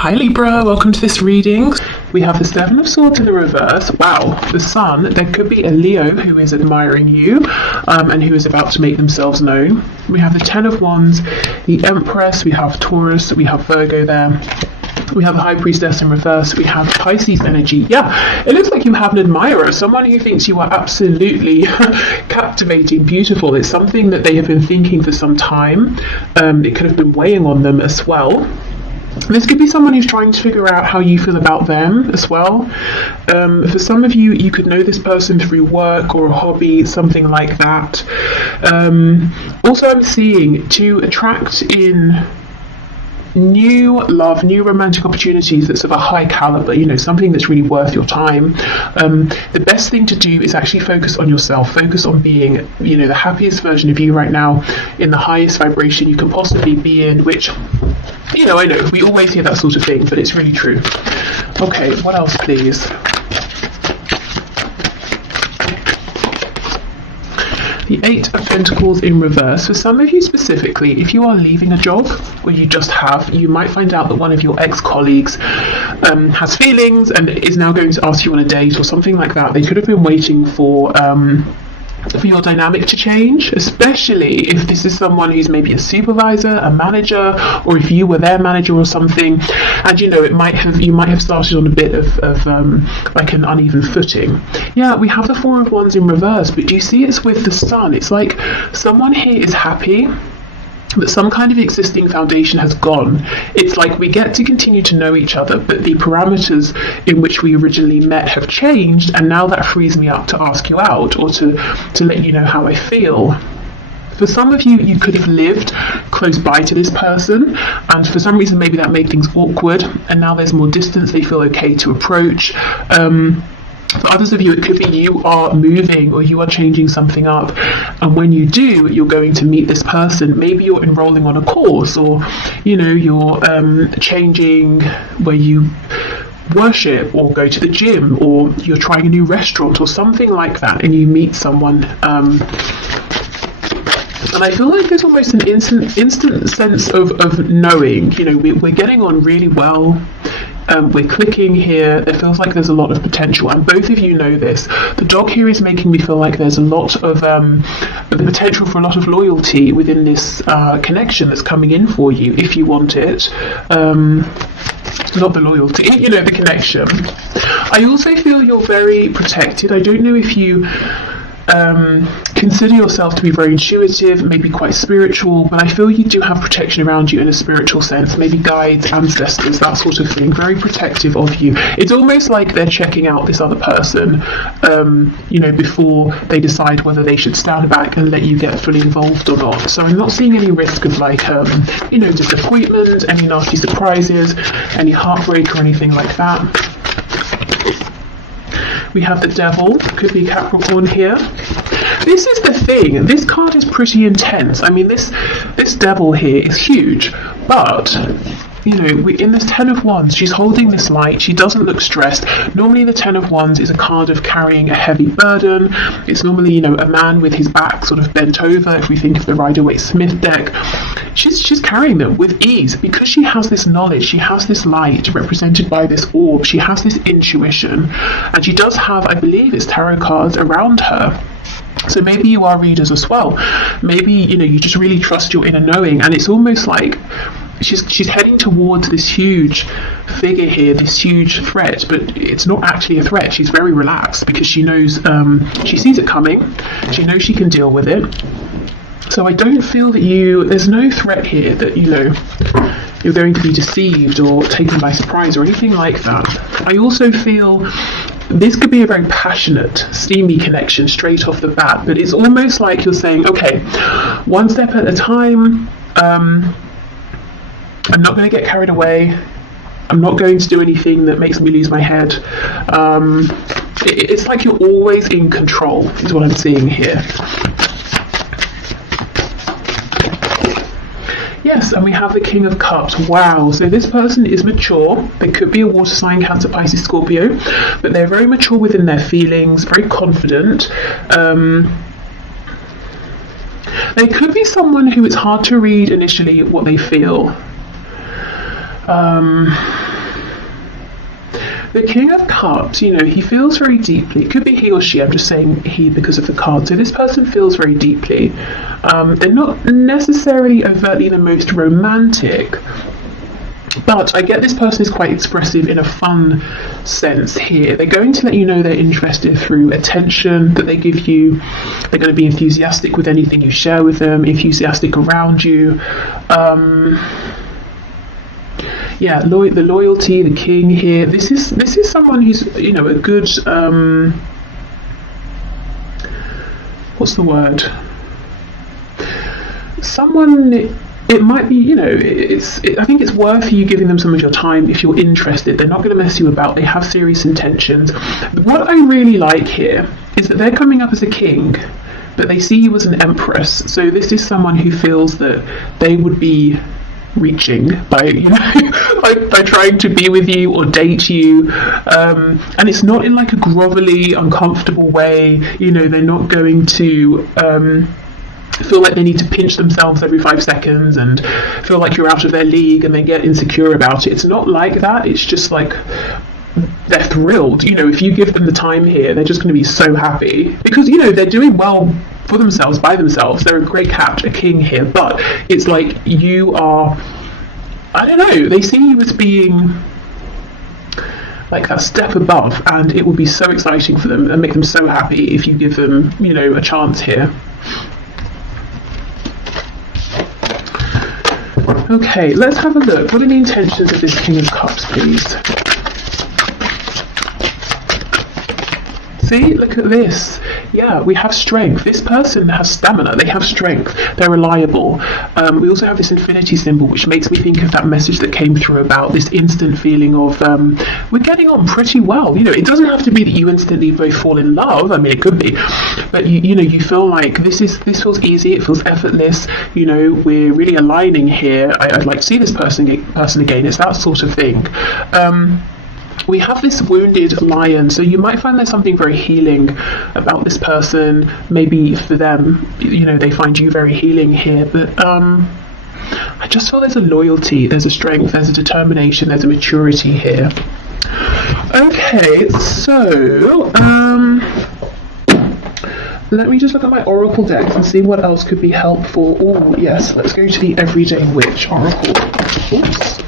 Hi Libra, welcome to this reading. We have the Seven of Swords in the reverse. Wow, the Sun. There could be a Leo who is admiring you and who is about to make themselves known. We have the Ten of Wands, the Empress, we have Taurus, we have Virgo there. We have the High Priestess in reverse. We have Pisces energy. Yeah, it looks like you have an admirer, someone who thinks you are absolutely captivating, beautiful. It's something that they have been thinking for some time. It could have been weighing on them as well. This could be someone who's trying to figure out how you feel about them as well. For some of you, you could know this person through work or a hobby, something like that. Also, I'm seeing to attract in new love, new romantic opportunities that's of a high caliber, something that's really worth your time. The best thing to do is actually focus on yourself, focus on being, the happiest version of you right now, in the highest vibration you can possibly be in, which, I know we always hear that sort of thing, but it's really true. Okay, what else, please? The Eight of Pentacles in reverse. For some of you specifically, if you are leaving a job, or you just have, you might find out that one of your ex-colleagues has feelings and is now going to ask you on a date or something like that. They could have been waiting for your dynamic to change, especially if this is someone who's maybe a supervisor, a manager, or if you were their manager or something, and you might have started on a bit of like an uneven footing. Yeah, we have the Four of Wands in reverse, but do you see it's with the Sun? It's like someone here is happy, but some kind of existing foundation has gone. It's like we get to continue to know each other, but the parameters in which we originally met have changed, and now that frees me up to ask you out or to let you know how I feel. For some of you, you could have lived close by to this person, and for some reason maybe that made things awkward, and now there's more distance, they feel okay to approach. For others of you, it could be you are moving or you are changing something up, and when you do, you're going to meet this person. Maybe you're enrolling on a course, or you're changing where you worship or go to the gym, or you're trying a new restaurant or something like that, and you meet someone. And I feel like there's almost an instant sense of knowing. We're getting on really well. We're clicking here. It feels like there's a lot of potential, and both of you know this. The dog here is making me feel like there's a lot of the potential for a lot of loyalty within this connection that's coming in for you, if you want it. Not the loyalty, the connection. I also feel you're very protected. I don't know if you consider yourself to be very intuitive, maybe quite spiritual, but I feel you do have protection around you in a spiritual sense, maybe guides, ancestors, that sort of thing, very protective of you. It's almost like they're checking out this other person, before they decide whether they should stand back and let you get fully involved or not. So I'm not seeing any risk of disappointment, any nasty surprises, any heartbreak or anything like that. We have the Devil, could be Capricorn here. This is the thing, this card is pretty intense. I mean, this Devil here is huge, but in this Ten of Wands, she's holding this light. She doesn't look stressed. Normally the Ten of Wands is a card of carrying a heavy burden. It's normally, a man with his back sort of bent over, if we think of the Rider-Waite-Smith deck. She's carrying them with ease because she has this knowledge, she has this light represented by this orb, she has this intuition, and she does have, I believe it's tarot cards around her. So maybe you are readers as well. Maybe, you just really trust your inner knowing, and it's almost like she's heading towards this huge figure here, this huge threat, but it's not actually a threat. She's very relaxed because she knows, she sees it coming, she knows she can deal with it. So I don't feel that there's no threat here that, you're going to be deceived or taken by surprise or anything like that. I also feel this could be a very passionate, steamy connection straight off the bat, but it's almost like you're saying, okay, one step at a time, I'm not going to get carried away, I'm not going to do anything that makes me lose my head. It's like you're always in control, is what I'm seeing here. Yes, and we have the King of Cups. Wow, so this person is mature. They could be a water sign, Cancer, Pisces, Scorpio, but they're very mature within their feelings, very confident. They could be someone who it's hard to read initially what they feel. The King of Cups, you know, he feels very deeply. It could be he or she. I'm just saying he because of the card. So this person feels very deeply. They're not necessarily overtly the most romantic, but I get this person is quite expressive in a fun sense here. They're going to let you know they're interested through attention that they give you. They're going to be enthusiastic with anything you share with them, enthusiastic around you. Yeah, the loyalty, the king here. This is someone who's, you know, a good, what's the word? Someone, it might be, you know, I think it's worth you giving them some of your time if you're interested. They're not going to mess you about. They have serious intentions. What I really like here is that they're coming up as a king, but they see you as an empress. So this is someone who feels that they would be reaching by, you know, by trying to be with you or date you, and it's not in like a grovelly, uncomfortable way. You know, they're not going to feel like they need to pinch themselves every 5 seconds and feel like you're out of their league and they get insecure about it. It's not like that. It's just like they're thrilled. You know, if you give them the time here, they're just going to be so happy because, you know, they're doing well for themselves, by themselves. They're a great cat, a king here, but it's like you are, I don't know, they see you as being like that step above, and it will be so exciting for them and make them so happy if you give them, you know, a chance here. Okay, let's have a look. What are the intentions of this King of Cups, please? See, look at this. Yeah, we have strength. This person has stamina. They have strength. They're reliable. We also have this infinity symbol, which makes me think of that message that came through about this instant feeling of we're getting on pretty well. You know, it doesn't have to be that you instantly both fall in love. I mean, it could be, but you know, you feel like this feels easy. It feels effortless. You know, we're really aligning here. I'd like to see this person again. It's that sort of thing. We have this wounded lion, so you might find there's something very healing about this person. Maybe for them, you know, they find you very healing here, but I just feel there's a loyalty, there's a strength, there's a determination, there's a maturity here. Okay, so let me just look at my oracle deck and see what else could be helpful. Oh yes, let's go to the Everyday Witch oracle. Oops.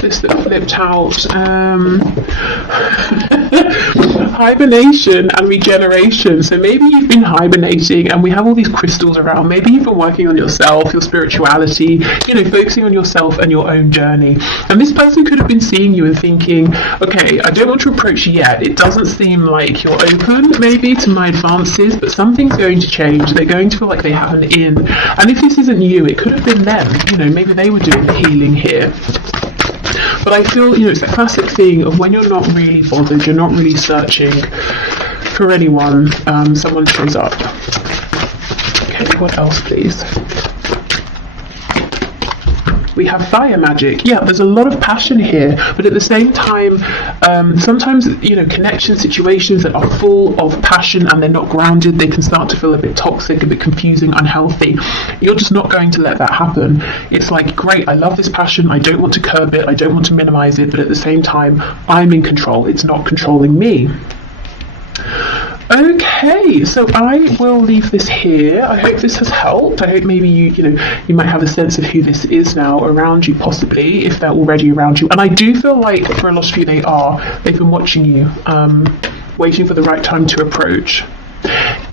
This that flipped out. Hibernation and regeneration. So maybe you've been hibernating and we have all these crystals around. Maybe you've been working on yourself, your spirituality, you know, focusing on yourself and your own journey. And this person could have been seeing you and thinking, okay, I don't want to approach you yet. It doesn't seem like you're open maybe to my advances, but something's going to change. They're going to feel like they have an in. And if this isn't you, it could have been them. You know, maybe they were doing the healing here. But I feel, you know, it's a classic thing of when you're not really bothered, you're not really searching for anyone, someone shows up. Okay, what else, please? We have fire magic. Yeah, there's a lot of passion here, but at the same time, sometimes, you know, connection situations that are full of passion and they're not grounded, they can start to feel a bit toxic, a bit confusing, unhealthy. You're just not going to let that happen. It's like, great, I love this passion, I don't want to curb it, I don't want to minimize it, but at the same time, I'm in control. It's not controlling me. Okay, so I will leave this here. I hope this has helped. I hope maybe you might have a sense of who this is now around you, possibly, if they're already around you. And I do feel like for a lot of you they've been watching you, waiting for the right time to approach.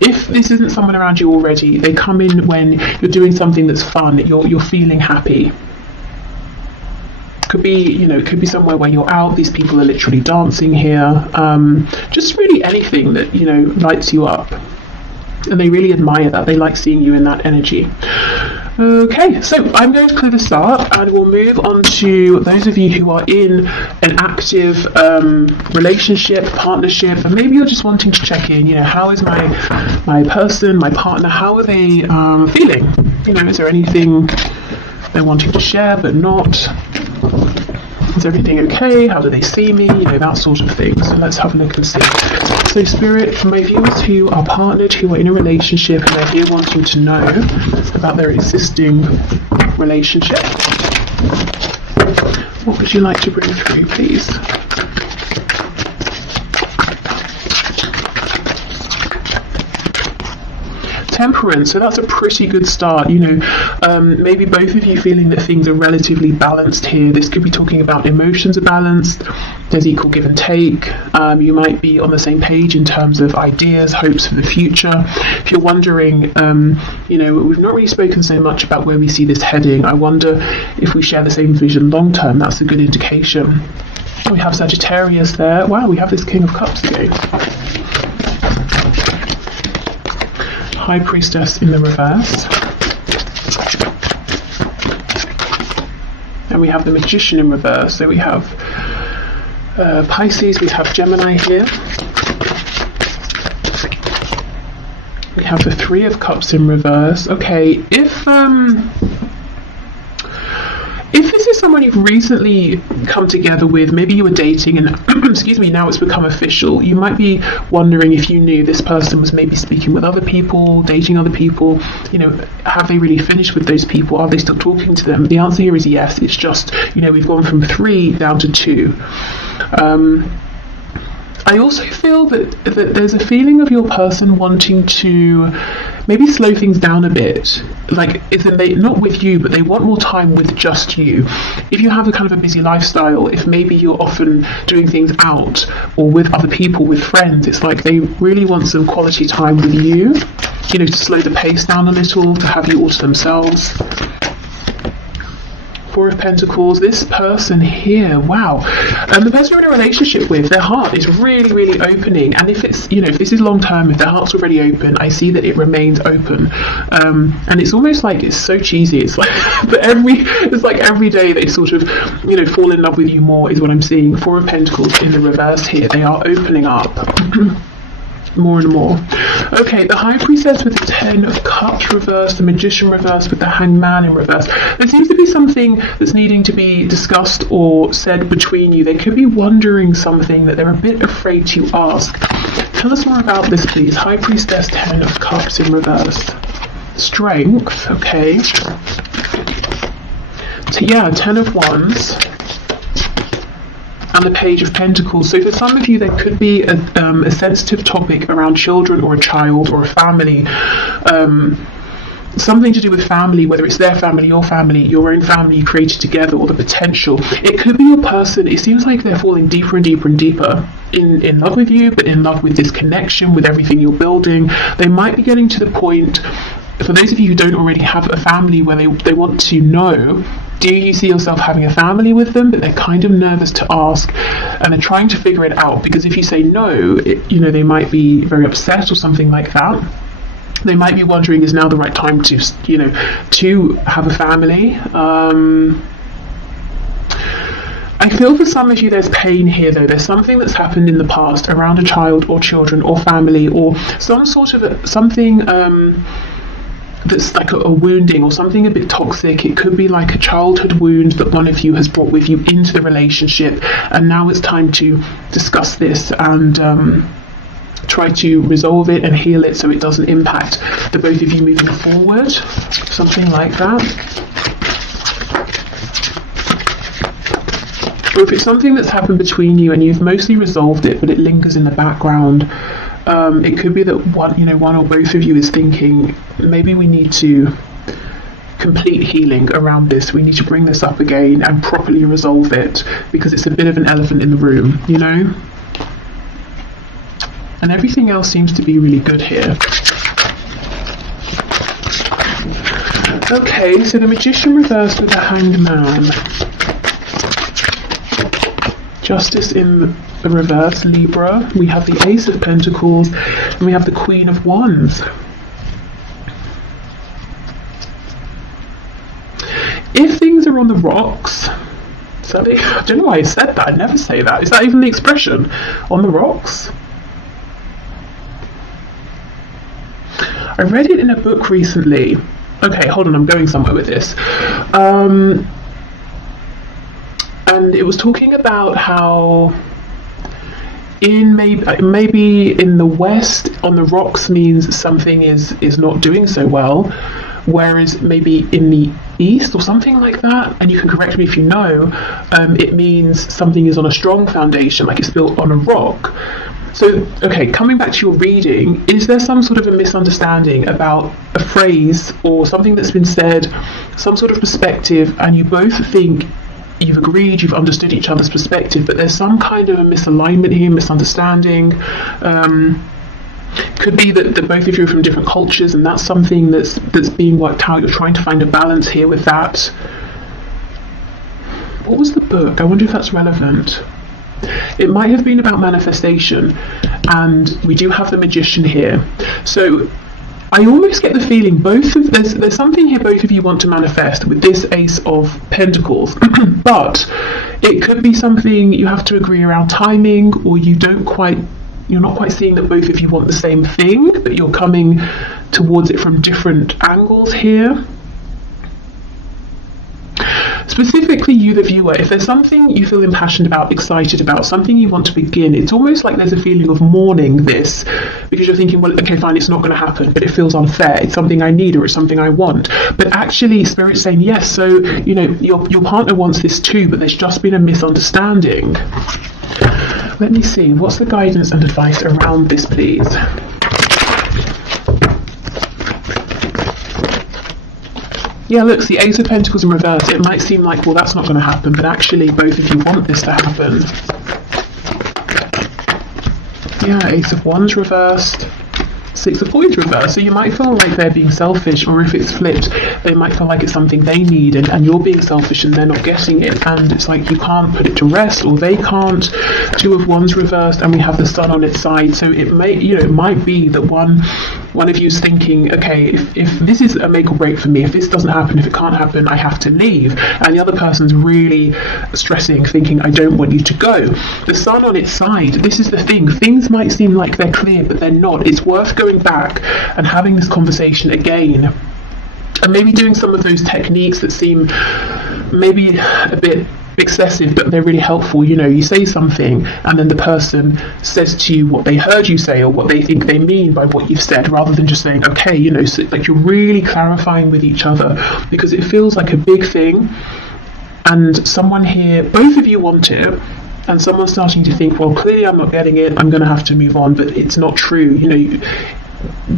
If this isn't someone around you already, they come in when you're doing something that's fun, you're feeling happy. Could be, you know, it could be somewhere where you're out, these people are literally dancing here, just really anything that, you know, lights you up. And they really admire that, they like seeing you in that energy. Okay, so I'm going to clear this up and we'll move on to those of you who are in an active relationship, partnership, and maybe you're just wanting to check in, you know, how is my person, my partner, how are they feeling? You know, is there anything they're wanting to share but not? Is everything okay? How do they see me? You know, that sort of thing. So let's have a look and see. So Spirit, for my viewers who are partnered, who are in a relationship and they're here wanting to know about their existing relationship, What would you like to bring through, please? Temperance, so that's a pretty good start. Maybe both of you feeling that things are relatively balanced here. This could be talking about emotions are balanced, there's equal give and take. You might be on the same page in terms of ideas, hopes for the future. If you're wondering, we've not really spoken so much about where we see this heading. I wonder if we share the same vision long term. That's a good indication. We have Sagittarius there. Wow, we have this King of Cups again. High Priestess in the reverse. And we have the Magician in reverse. So we have Pisces, we have Gemini here. We have the Three of Cups in reverse. Okay, if this is someone you've recently come together with, maybe you were dating and excuse me, now it's become official, you might be wondering if you knew this person was maybe speaking with other people, dating other people. Have they really finished with those people? Are they still talking to them? The answer here is yes. It's just, we've gone from 3 down to 2. I also feel that there's a feeling of your person wanting to maybe slow things down a bit. Like, not with you, but they want more time with just you. If you have a kind of a busy lifestyle, if maybe you're often doing things out or with other people, with friends, it's like they really want some quality time with you, to slow the pace down a little, to have you all to themselves. Four of Pentacles, this person here, wow. The person you're in a relationship with, their heart is really, really opening. And if it's, if this is long term, if their heart's already open, I see that it remains open. And it's almost like, it's so cheesy. It's like, every day they sort of, fall in love with you more is what I'm seeing. Four of Pentacles in the reverse here. They are opening up. More and more. Okay, the High Priestess with the 10 of Cups reversed, the Magician reversed with the Hanged Man in reverse. There seems to be something that's needing to be discussed or said between you. They could be wondering something that they're a bit afraid to ask. Tell us more about this, please. High Priestess, 10 of Cups in reverse. Strength, okay. 10 of Wands. And the Page of Pentacles. So for some of you, there could be a sensitive topic around children or a child or a family. Something to do with family, whether it's their family, your own family you created together, or the potential. It could be your person. It seems like they're falling deeper and deeper and deeper in love with you, but in love with this connection, with everything you're building. They might be getting to the point, for those of you who don't already have a family, where they want to know, do you see yourself having a family with them? But they're kind of nervous to ask, and they're trying to figure it out, because if you say no, they might be very upset or something like that. They might be wondering, is now the right time to have a family? I feel for some of you there's pain here, though. There's something that's happened in the past around a child or children or family, or some sort of something that's like a wounding or something a bit toxic. It could be like a childhood wound that one of you has brought with you into the relationship, and now it's time to discuss this and try to resolve it and heal it so it doesn't impact the both of you moving forward. Something like that. Or if it's something that's happened between you and you've mostly resolved it, but it lingers in the background, it could be that one or both of you is thinking, maybe we need to complete healing around this. We need to bring this up again and properly resolve it, because it's a bit of an elephant in the room, And everything else seems to be really good here. Okay, so the Magician reversed with the Hanged Man. Justice in the reverse, Libra. We have the Ace of Pentacles, and we have the Queen of Wands. If things are on the rocks, I don't know why I said that. I'd never say that. Is that even the expression? On the rocks? I read it in a book recently. Okay, hold on, I'm going somewhere with this. And it was talking about how maybe in the West, on the rocks means something is not doing so well, whereas maybe in the southeast or something like that, and you can correct me if you know. It means something is on a strong foundation, like it's built on a rock. So, okay, coming back to your reading, is there some sort of a misunderstanding about a phrase or something that's been said, some sort of perspective, and you both think you've agreed, you've understood each other's perspective, but there's some kind of a misalignment here, misunderstanding? Could be that both of you are from different cultures, and that's something that's being worked out. You're trying to find a balance here with that. What was the book? I wonder if that's relevant. It might have been about manifestation, and we do have the Magician here. So I almost get the feeling there's something here both of you want to manifest with this Ace of Pentacles, but it could be something you have to agree around timing, or you're not quite seeing that both of you want the same thing, but you're coming towards it from different angles here. Specifically you, the viewer, if there's something you feel impassioned about, excited about, something you want to begin, it's almost like there's a feeling of mourning this, because you're thinking, well, okay, fine, it's not going to happen, but it feels unfair, it's something I need, or it's something I want. But actually, Spirit's saying, yes, so, you know, your partner wants this too, but there's just been a misunderstanding. Let me see, what's the guidance and advice around this, please? Yeah, look, the Ace of Pentacles in reverse. It might seem like, well, that's not going to happen, but actually both of you want this to happen. Yeah, Ace of Wands reversed. Six of Coins reversed. So you might feel like they're being selfish, or if it's flipped, they might feel like it's something they need, and you're being selfish and they're not getting it, and it's like you can't put it to rest, or they can't. Two of Wands reversed, and we have the Sun on its side. So it might be that one of you is thinking, okay, if this is a make or break for me, if this doesn't happen, if it can't happen, I have to leave. And the other person's really stressing, thinking, I don't want you to go. The Sun on its side, this is the thing. Things might seem like they're clear, but they're not. It's worth going back and having this conversation again. And maybe doing some of those techniques that seem maybe a bit excessive, but they're really helpful. You know, you say something and then the person says to you what they heard you say, or what they think they mean by what you've said, rather than just saying, okay, you know, so like you're really clarifying with each other, because it feels like a big thing, and someone here, both of you want it, and someone's starting to think, well, clearly I'm not getting it, I'm going to have to move on, but it's not true. You know,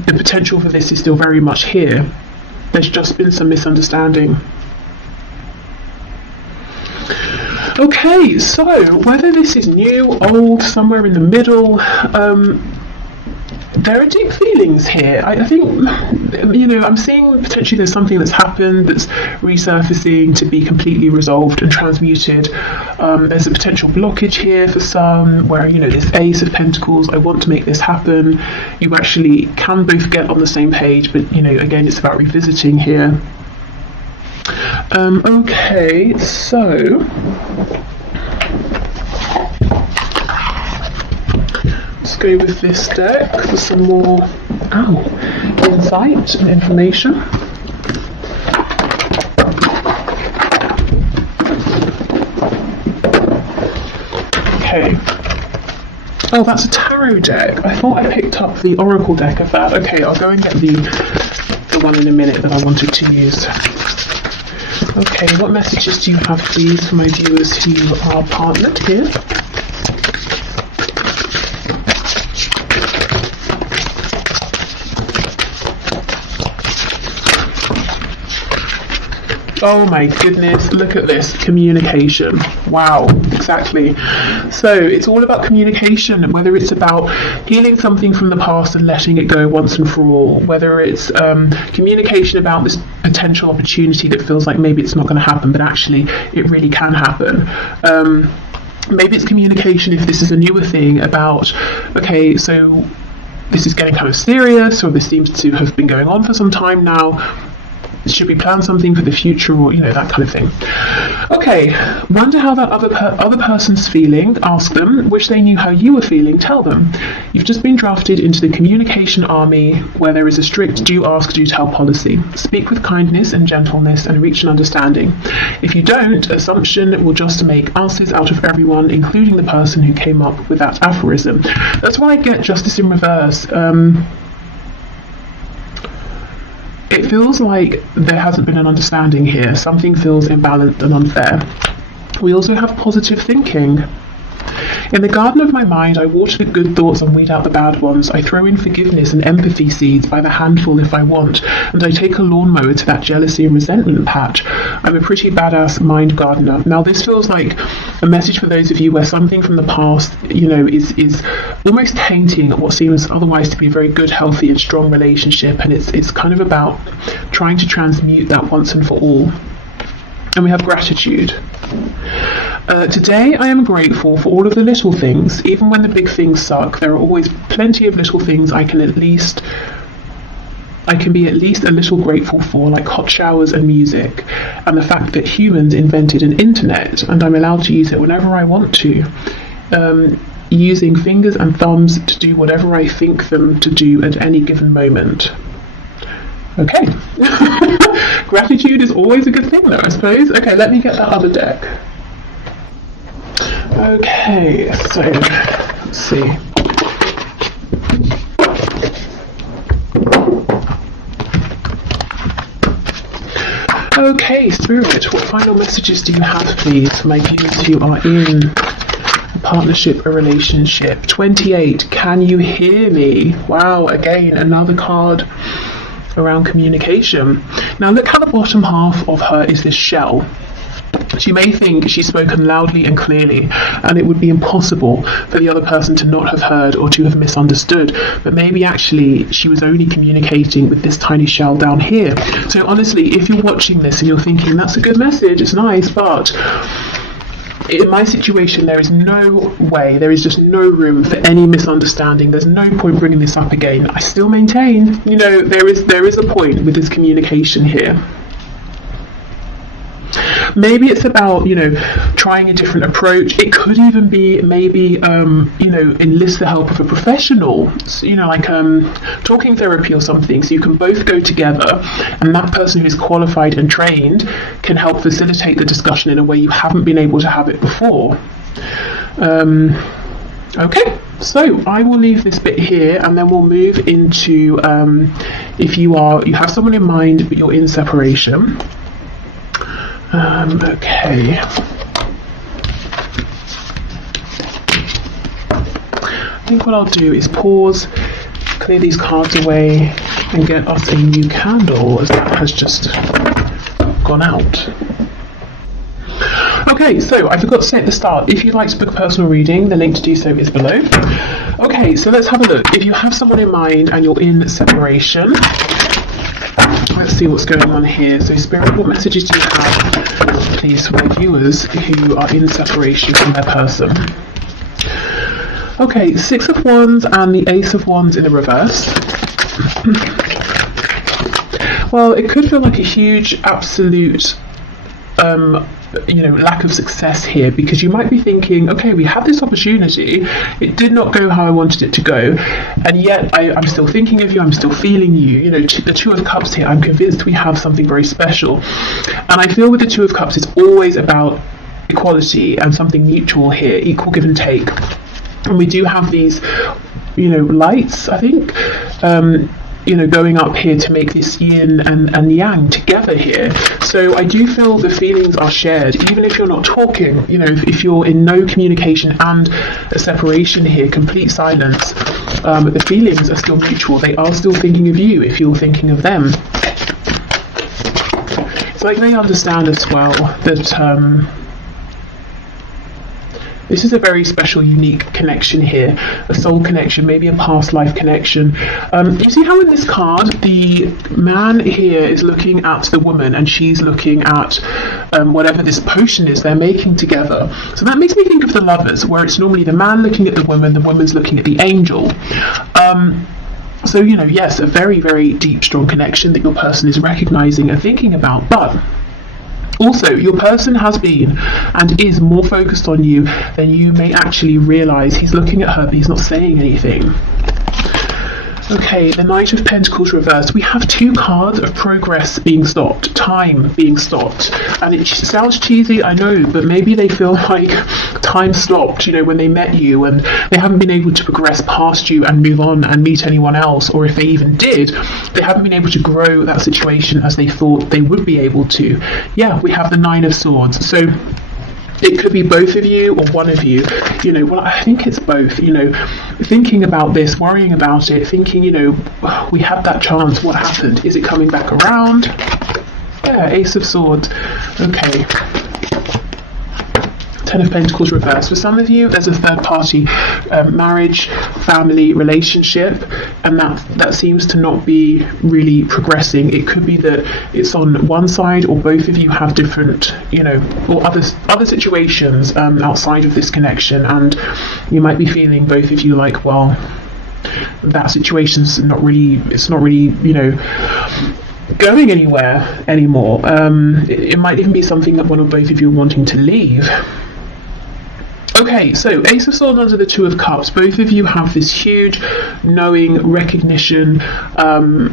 the potential for this is still very much here. There's just been some misunderstanding. Okay, so whether this is new, old, somewhere in the middle, there are deep feelings here. I think, you know, I'm seeing potentially there's something that's happened that's resurfacing to be completely resolved and transmuted. There's a potential blockage here for some, where, you know, this Ace of Pentacles, I want to make this happen. You actually can both get on the same page, but, you know, again, it's about revisiting here. Okay, so let's go with this deck for some more insight and information. Okay. Oh, that's a tarot deck. I thought I picked up the oracle deck of that. Okay, I'll go and get the one in a minute that I wanted to use. Okay, what messages do you have, please, for my viewers who are partnered here? Oh my goodness, look at this, communication. Wow, exactly. So it's all about communication, whether it's about healing something from the past and letting it go once and for all, whether it's communication about this potential opportunity that feels like maybe it's not going to happen, but actually it really can happen. Maybe it's communication, if this is a newer thing, about, okay, so this is getting kind of serious, or this seems to have been going on for some time now. Should we plan something for the future, or, you know, that kind of thing. Okay, wonder how that other person's feeling. Ask them. Wish they knew how you were feeling. Tell them. You've just been drafted into the communication army, where there is a strict do ask, do tell policy. Speak with kindness and gentleness and reach an understanding. If you don't, assumption will just make asses out of everyone, including the person who came up with that aphorism. That's why I get Justice in reverse. it feels like there hasn't been an understanding here. Something feels imbalanced and unfair. We also have positive thinking. In the garden of my mind, I water the good thoughts and weed out the bad ones. I throw in forgiveness and empathy seeds by the handful if I want, and I take a lawnmower to that jealousy and resentment patch. I'm a pretty badass mind gardener. Now, this feels like a message for those of you where something from the past, is almost tainting what seems otherwise to be a very good, healthy, and strong relationship, and it's kind of about trying to transmute that once and for all. And we have gratitude. Today I am grateful for all of the little things. Even when the big things suck, there are always plenty of little things I can be at least a little grateful for, like hot showers and music, and the fact that humans invented an internet and I'm allowed to use it whenever I want to, using fingers and thumbs to do whatever I think them to do at any given moment. Okay. Gratitude is always a good thing though, I suppose. Okay, let me get that other deck. Okay, so let's see. Okay, Spirit, what final messages do you have, please, for my viewers who are in a partnership, a relationship? 28, can you hear me? Wow, again, another card around communication. Now look how the bottom half of her is this shell. She may think she's spoken loudly and clearly, and it would be impossible for the other person to not have heard or to have misunderstood, but maybe actually she was only communicating with this tiny shell down here. So honestly, if you're watching this and you're thinking, that's a good message, it's nice, but in my situation, there is no way, there is just no room for any misunderstanding. There's no point bringing this up again. I still maintain, there is a point with this communication here. Maybe it's about, trying a different approach. It could even be maybe, enlist the help of a professional, like talking therapy or something, so you can both go together and that person who's qualified and trained can help facilitate the discussion in a way you haven't been able to have it before. Okay, so I will leave this bit here and then we'll move into if you have someone in mind but you're in separation. Okay. I think what I'll do is pause, clear these cards away, and get us a new candle, as that has just gone out. Okay, so I forgot to say at the start, if you'd like to book a personal reading, the link to do so is below. Okay, so let's have a look. If you have someone in mind and you're in separation, let's see what's going on here. So Spirit, what messages do you have, please, for my viewers who are in separation from their person? Okay, 6 of Wands and the Ace of Wands in the reverse. Well, it could feel like a huge, absolute lack of success here, because you might be thinking, okay, we had this opportunity, it did not go how I wanted it to go, and yet I'm still thinking of you, I'm still feeling you. The Two of Cups here, I'm convinced we have something very special, and I feel with the Two of Cups it's always about equality and something mutual here, equal give and take, and we do have these lights, I think, going up here to make this yin and yang together here. So I do feel the feelings are shared, even if you're not talking, if you're in no communication and a separation here, complete silence, the feelings are still mutual. They are still thinking of you if you're thinking of them. It's like they understand as well that this is a very special, unique connection here, a soul connection, maybe a past life connection. You see how in this card, the man here is looking at the woman and she's looking at whatever this potion is they're making together. So that makes me think of the Lovers, where it's normally the man looking at the woman's looking at the angel. So, yes, a very, very deep, strong connection that your person is recognizing and thinking about, but also, your person has been and is more focused on you than you may actually realise. He's looking at her, but he's not saying anything. Okay, the Knight of Pentacles reversed. We have two cards of progress being stopped, time being stopped. And it sounds cheesy, I know, but maybe they feel like time stopped, when they met you, and they haven't been able to progress past you and move on and meet anyone else, or if they even did, they haven't been able to grow that situation as they thought they would be able to. Yeah, we have the Nine of Swords. So it could be both of you or one of you, well, I think it's both, thinking about this, worrying about it, thinking, we had that chance, what happened? Is it coming back around? Yeah, Ace of Swords. Okay. Ten of Pentacles reversed. For some of you, there's a third party marriage, family, relationship, and that seems to not be really progressing. It could be that it's on one side, or both of you have different, or other situations outside of this connection, and you might be feeling, both of you, like, well, that situation's not really, going anywhere anymore. It might even be something that one or both of you are wanting to leave. Okay, so Ace of Swords under the Two of Cups. Both of you have this huge knowing, recognition, and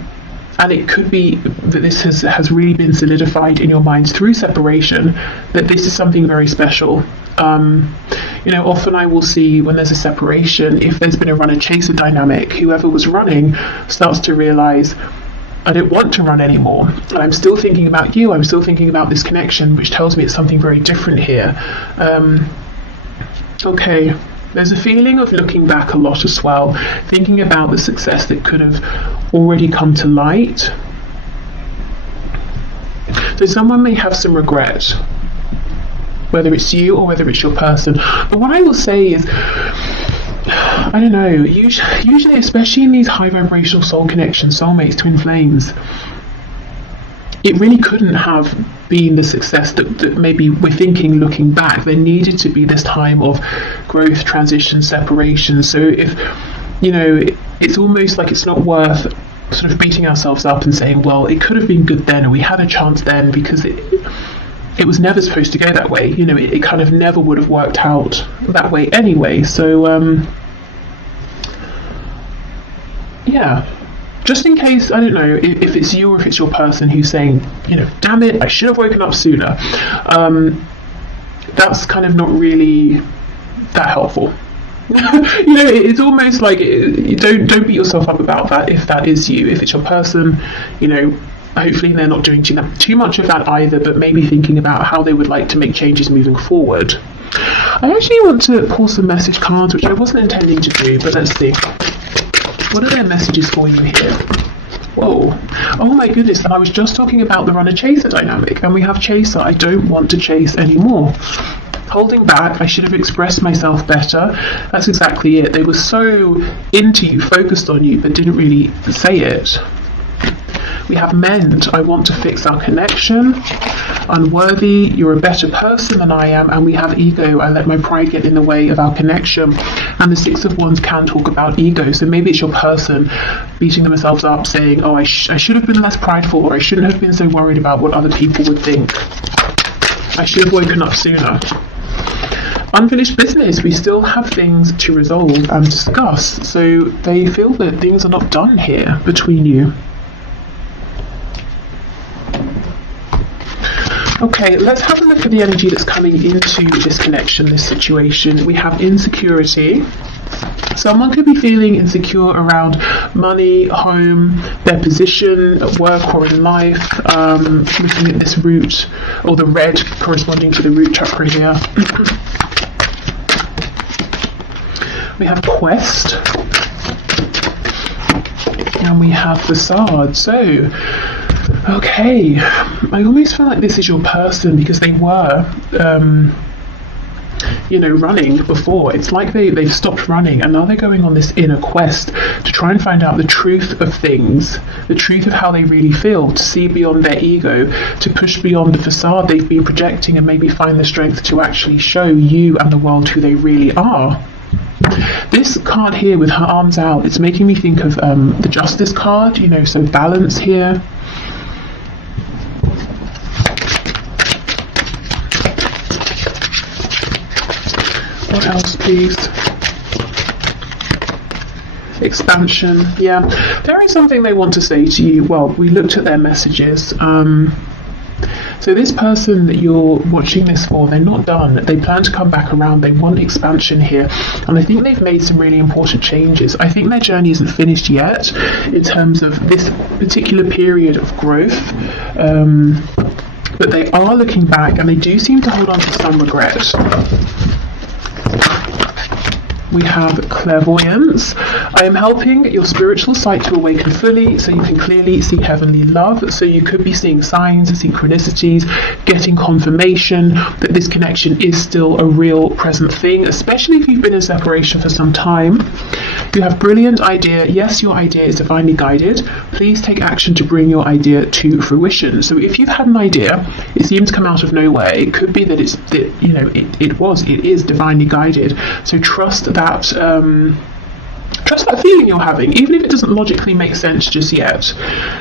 it could be that this has really been solidified in your minds through separation, that this is something very special. Often I will see when there's a separation, if there's been a runner-chaser dynamic, whoever was running starts to realise, I don't want to run anymore. And I'm still thinking about you, I'm still thinking about this connection, which tells me it's something very different here. Okay, there's a feeling of looking back a lot as well, thinking about the success that could have already come to light. So someone may have some regret, whether it's you or whether it's your person. But what I will say is, I don't know, usually, especially in these high vibrational soul connections, soulmates, twin flames, it really couldn't have been the success that maybe we're thinking looking back. There needed to be this time of growth, transition, separation. So if, it's almost like it's not worth sort of beating ourselves up and saying, well, it could have been good then, or we had a chance then, because it was never supposed to go that way. It kind of never would have worked out that way anyway. So, yeah. Just in case, I don't know, if it's you or if it's your person who's saying, damn it, I should have woken up sooner. That's kind of not really that helpful. It's almost like, don't beat yourself up about that if that is you. If it's your person, hopefully they're not doing too much of that either, but maybe thinking about how they would like to make changes moving forward. I actually want to pull some message cards, which I wasn't intending to do, but let's see. What are their messages for you here? Whoa. Oh my goodness, and I was just talking about the runner-chaser dynamic, and we have chaser. I don't want to chase anymore. Holding back, I should have expressed myself better. That's exactly it. They were so into you, focused on you, but didn't really say it. We have mend. I want to fix our connection. Unworthy. You're a better person than I am. And we have ego. I let my pride get in the way of our connection. And the Six of Wands can talk about ego. So maybe it's your person beating themselves up, saying, oh, I should have been less prideful, or I shouldn't have been so worried about what other people would think. I should have woken up sooner. Unfinished business. We still have things to resolve and discuss. So they feel that things are not done here between you. Okay, let's have a look at the energy that's coming into this connection, this situation. We have insecurity. Someone could be feeling insecure around money, home, their position at work or in life. Looking at this root, or the red corresponding to the root chakra here. We have quest. And we have facade. So, okay, I almost feel like this is your person, because they were, running before. It's like they've stopped running, and now they're going on this inner quest to try and find out the truth of things, the truth of how they really feel, to see beyond their ego, to push beyond the facade they've been projecting, and maybe find the strength to actually show you and the world who they really are. This card here with her arms out, it's making me think of the Justice card, so balance here. What else, please? expansion. Yeah, there is something they want to say to you. Well, we looked at their messages. So this person that you're watching this for, they're not done. They plan to come back around. They want expansion here. And I think they've made some really important changes. I think their journey isn't finished yet in terms of this particular period of growth. But they are looking back, and they do seem to hold on to some regret. We have clairvoyance. I am helping your spiritual sight to awaken fully so you can clearly see heavenly love. So you could be seeing signs, synchronicities, getting confirmation that this connection is still a real present thing, especially if you've been in separation for some time. You have brilliant idea. Yes, your idea is divinely guided. Please take action to bring your idea to fruition. So if you've had an idea, it seems to come out of nowhere. It could be that it is divinely guided. So trust that feeling you're having, even if it doesn't logically make sense just yet.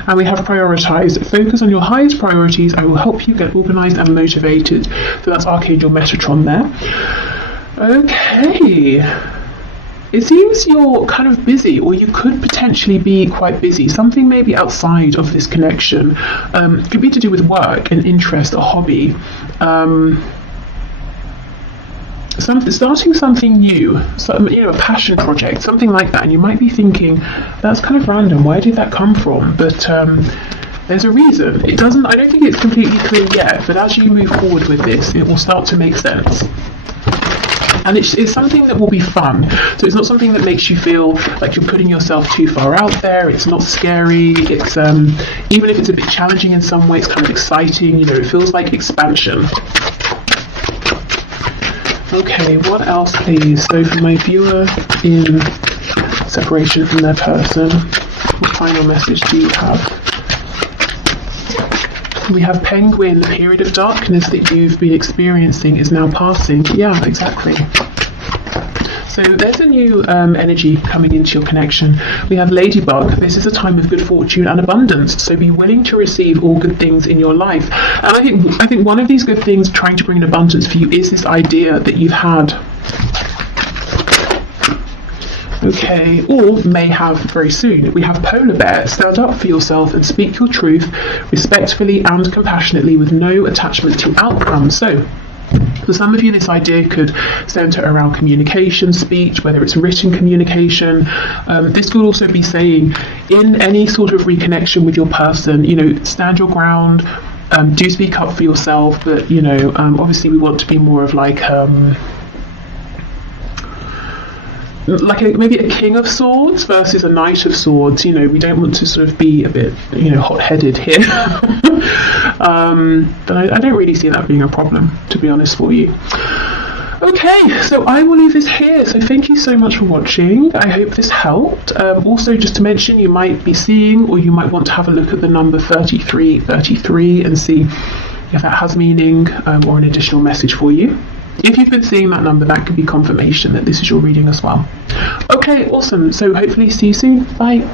And we have prioritized. Focus on your highest priorities. I will help you get organized and motivated. So that's Archangel Metatron there. Okay. It seems you're kind of busy, or you could potentially be quite busy. Something maybe outside of this connection. Could be to do with work, an interest, a hobby. Starting something new, a passion project, something like that, and you might be thinking, that's kind of random, where did that come from? But there's a reason. I don't think it's completely clear yet, but as you move forward with this, it will start to make sense. And it's something that will be fun. So it's not something that makes you feel like you're putting yourself too far out there. It's not scary. It's even if it's a bit challenging in some way, it's kind of exciting. It feels like expansion. Okay, what else, please? So for my viewer in separation from their person, what final message do you have? We have Penguin. The period of darkness that you've been experiencing is now passing. Yeah, exactly. So there's a new energy coming into your connection. We have Ladybug. This is a time of good fortune and abundance. So be willing to receive all good things in your life. And I think one of these good things trying to bring an abundance for you is this idea that you've had. Okay, or may have very soon. We have Polar Bear. Stand up for yourself and speak your truth respectfully and compassionately with no attachment to outcomes. So for some of you, this idea could center around communication, speech, whether it's written communication. This could also be saying, in any sort of reconnection with your person, stand your ground, do speak up for yourself, but, obviously we want to be more of maybe a king of swords versus a knight of swords. We don't want to sort of be a bit hot-headed here. But I don't really see that being a problem, to be honest for you. Okay, so I will leave this here. So thank you so much for watching. I hope this helped. Also, just to mention, you might be seeing, or you might want to have a look at the number 3333 and see if that has meaning or an additional message for you. If you've been seeing that number, that could be confirmation that this is your reading as well. Okay, awesome. So hopefully see you soon. Bye.